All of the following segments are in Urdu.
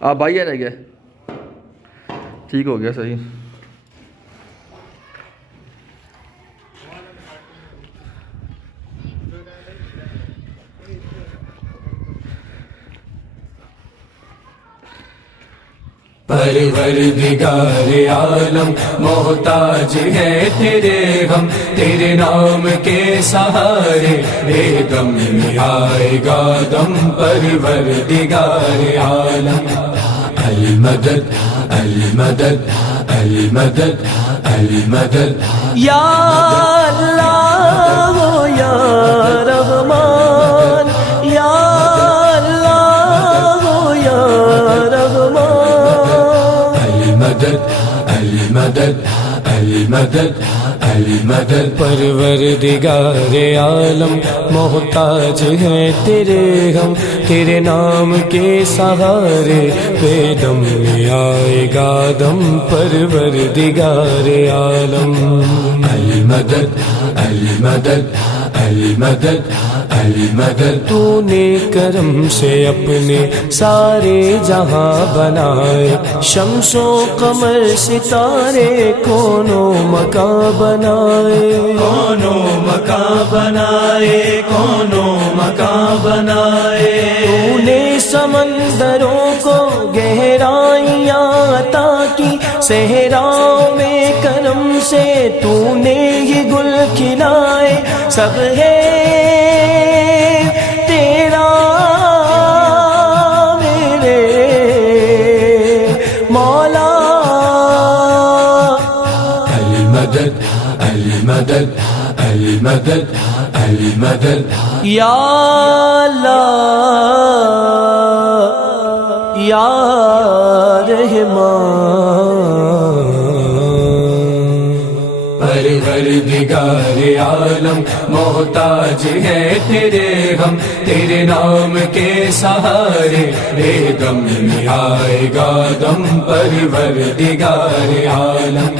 آپ بھائی رہ گئے، ٹھیک ہو گیا صحیح. پروردگار عالم محتاج ہے تیرے ہم، تیرے نام کے سہارے بے دم میں آئے گا دم. پروردگار عالم المدد المدد المدد المدد یا اللہ یا رحمان، یا اللہ یا رحمان. المدد المدد المدد المدد. پروردگار عالم محتاج ہے تیرے ہم، تیرے نام کے سہارے بے دم میں آئے گا دم. پروردگار عالم المدد المدد المدد المدد. تو نے کرم سے اپنے سارے جہاں بنائے، شمس و قمر ستارے کونوں مکاں بنائے، کونوں مکاں بنائے، کونوں مکاں بنائے. تو نے سمندروں کو گہرائیاں عطا کی، صحراؤں میں کرم سے تو نے یہ گل کھلائے. سب ہے تیرا میرے مولا. المدد المدد المدد المدد. یا اللہ یا رحمان. پروردگار عالم محتاج ہے تیرے ہم، تیرے نام کے سہارے بے دم میں آئے گا دم. پروردگار عالم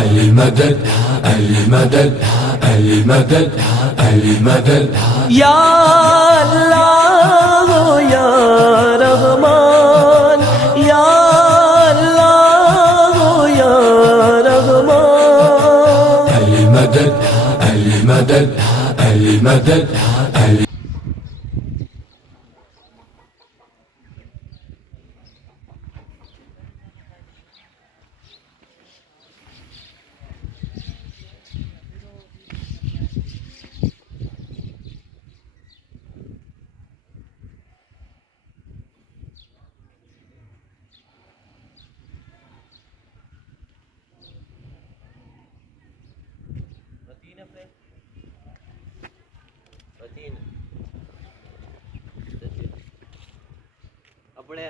المدد المدد المدد المدد. یا اللہ یا رحمان، یا اللہ یا رحمان. المدد المدد المدد المدد. اپنے